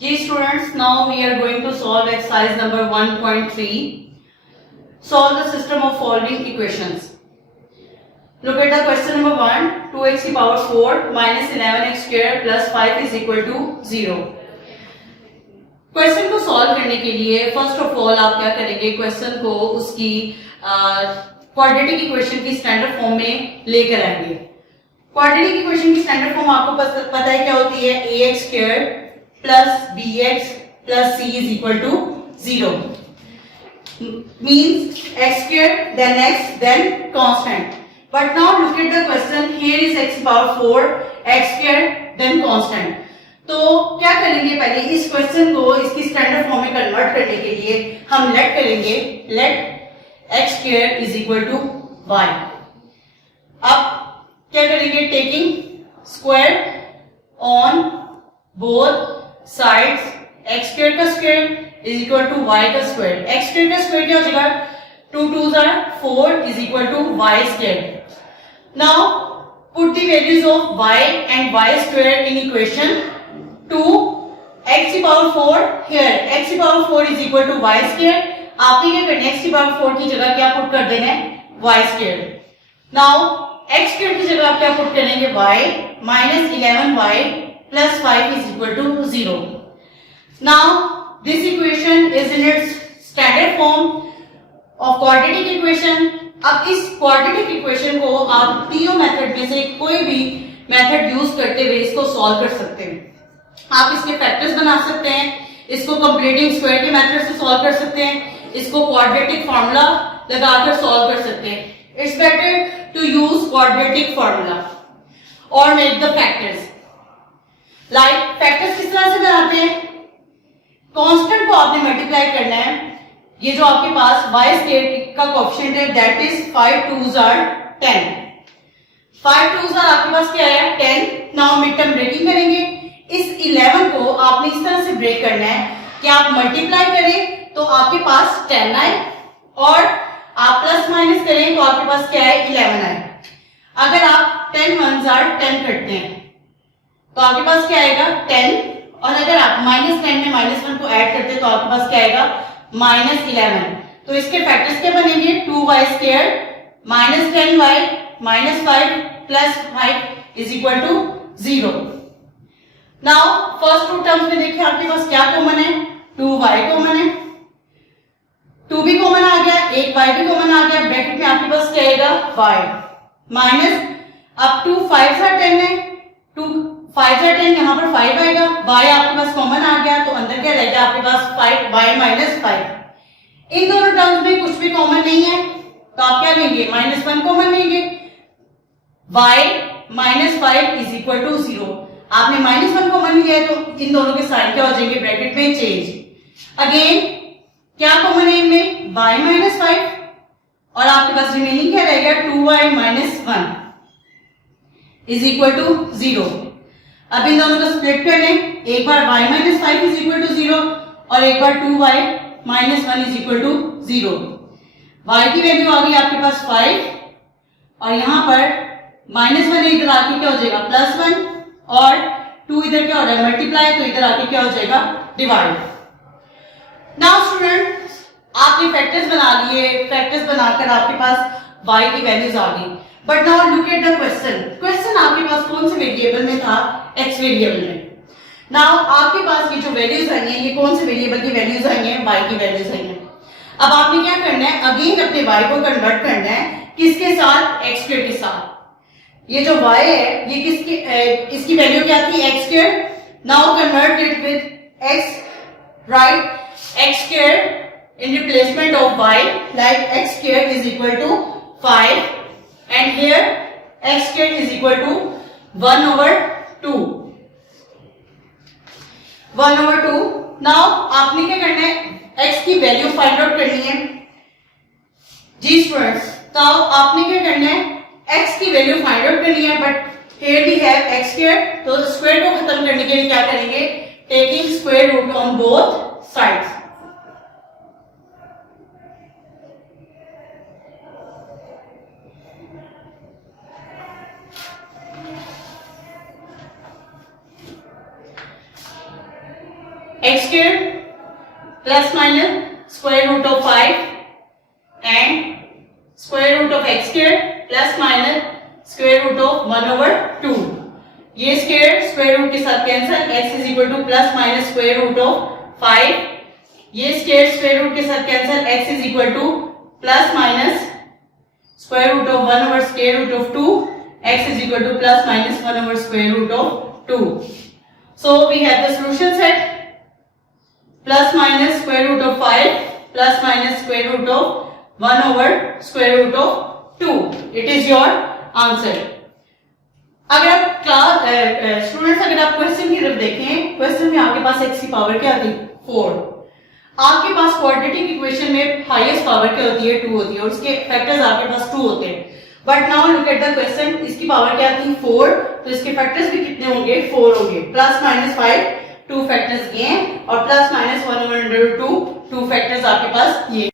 Ji students, now we are going to solve exercise number 1.3. Solve the system of following equations. Look at the question number 1. 2x की power 4 minus 11x square plus 5 is equal to 0. Question को solve करने के लिए first of all आप क्या करेंगे, question को उसकी क्वाड्रेटिक इक्वेशन की स्टैंडर्ड फॉर्म में लेकर आएंगे. क्वाड्रेटिक इक्वेशन की स्टैंडर्ड फॉर्म आपको पता है क्या होती है, ax square plus bx plus c is equal to 0. means x square then x then constant. But now look at the question, here is x power 4 x square then constant. तो क्या करेंगे, पहले इस क्वेश्चन को इसकी standard form में convert करने के लिए हम लेट करेंगे, let x square is equal to y. अब क्या करेंगे, taking square on both sides, x square का square is equal to y का स्क्वायर. x square का स्क्वायर क्या हो जाएगा, 2 2s are 4 is equal to y square. Now put the values of y and y square in equation 2. x की power 4 here, x की power 4 is equal to y square. आपने क्या करना है, x की पावर 4 की जगह क्या पुट कर देना है, y square. Now x square की जगह आप क्या पुट करेंगे, y minus 11y plus 5 is equal to 0. Now this equation is in its standard form of quadratic equation. अब इस quadratic equation को आप तीनों मेथड में से कोई भी मेथड यूज करते हुए इसको सॉल्व कर सकते हैं. आप इसके फैक्टर्स बना सकते हैं, इसको कंप्लीटिंग स्क्वायर के मेथड से सॉल्व कर सकते हैं, इसको क्वाड्रेटिक फार्मूला लगाकर सॉल्व कर सकते हैं. It's better to use quadratic formula और make the factors. Like factors किस तरह से बनाते हैं, कांस्टेंट को आपने मल्टीप्लाई करना है. ये जो आपके पास y स्क्वायर का कोएफिशिएंट है that is 5 2s are 10. 5 2s are आपके पास क्या है, 10. नाउ मिड टर्म ब्रेकिंग करेंगे. इस 11 को आपने इस तरह से ब्रेक करना है कि आप मल्टीप्लाई करें तो आपके पास 10 आए और आप प्लस माइनस करें तो आपके पास क्या है, 11 आए. अगर आप 10 1s are 10 करते हैं तो आपके पास क्या आएगा, 10. और अगर आप -10 में -1 को ऐड करते हैं तो आपके पास क्या आएगा, -11. तो इसके फैक्टर्स क्या बनेंगे, 2y square -10y -5 plus 5 is equal to 0. Now first two terms में देखिए आपके पास क्या कॉमन है, 2y कॉमन है, 2 भी कॉमन आ गया, एक y भी कॉमन आ गया. ब्रैकेट में आपके पास क्या आएगा, 5 माइनस, अब 2 5 are 10 है, 2 5 are 10, यहाँ पर 5 आएगा, y आपके पास कॉमन आ गया तो अंदर क्या रहेगा आपके पास 5 y माइनस 5. इन दोनों टर्म्स में कुछ भी कॉमन नहीं है तो आप क्या लेंगे, -1 कॉमन लेंगे. y minus 5 is equal to 0. आपने -1 कॉमन लिया है तो इन दोनों के साइन क्या हो जाएंगे, ब्रैकेट में चेंज. अगेन क्या कॉमन है इनमें, y माइनस 5 और आपके पास रिमेनिंग क्या रहेगा, 2y minus 1 is equal to 0. अब इन दोनों को स्प्लिट कर लें, एक बार y minus 5 is equal to 0 और एक बार 2y minus 1 is equal to 0. y की वैल्यू आ गई आपके पास 5 और यहां पर -1 इधर आके क्या हो जाएगा, +1 और 2 इधर क्या हो रहा है, मल्टीप्लाई, तो इधर आके क्या हो जाएगा, डिवाइड. नाउ स्टूडेंट्स आपने फैक्टर्स बना लिए, फैक्टर्स बनाकर आपके पास y की वैल्यूज आ गई. But now look at the question. Question आपके पास कौन से वेरिएबल में था, x वेरिएबल में. नाउ आपके पास ये जो वैल्यूज आई हैं, ये कौन से वेरिएबल की वैल्यूज आई हैं, y की वैल्यूज आई हैं. अब आपने क्या करना है, अगेन अपने y को कन्वर्ट करना है किसके साथ, x स्क्वायर के साथ. ये जो y है ये किसकी, इसकी वैल्यू क्या थी, x square. Now convert it with x, right, x square in replacement of y, like x square is equal to 5 and here x square is equal to 1 over 2. 1 over 2. Now आपने क्या करना है, x की value find out करनी है. जी students, तो आपने क्या करना है, x की वैल्यू फाइंड आउट करनी है. But here we have x square, तो स्क्वायर को खत्म करने के लिए क्या करेंगे, taking square root on both sides. X square plus minus square root of 5 and square root of x square plus minus square root of 1/2। ये square root के साथ cancel, x is equal to plus minus square root of 5। ये square root के साथ cancel, x is equal to plus minus square root of 1/square root of 2, x is equal to plus minus 1/square root of 2. So we have the solution set plus minus square root of 5 plus minus square root of 1/square root of 2. It is your answer. अगर आप students अगर आप question की तरफ देखें, question में आपके पास x की पावर क्या आती है 4। आपके पास क्वाड्रेटिक इक्वेशन में हाईएस्ट पावर क्या होती है 2 होती है और उसके फैक्टर्स आपके पास 2 होते हैं। But now look at the question, इसकी पावर क्या आती है 4, तो इसके फैक्टर्स भी कितने होंगे 4 होंगे। प्लस माइनस 5 2 फैक्टर्स ये और प्लस माइनस 1/2 2 फैक्टर्स आपके पास ये।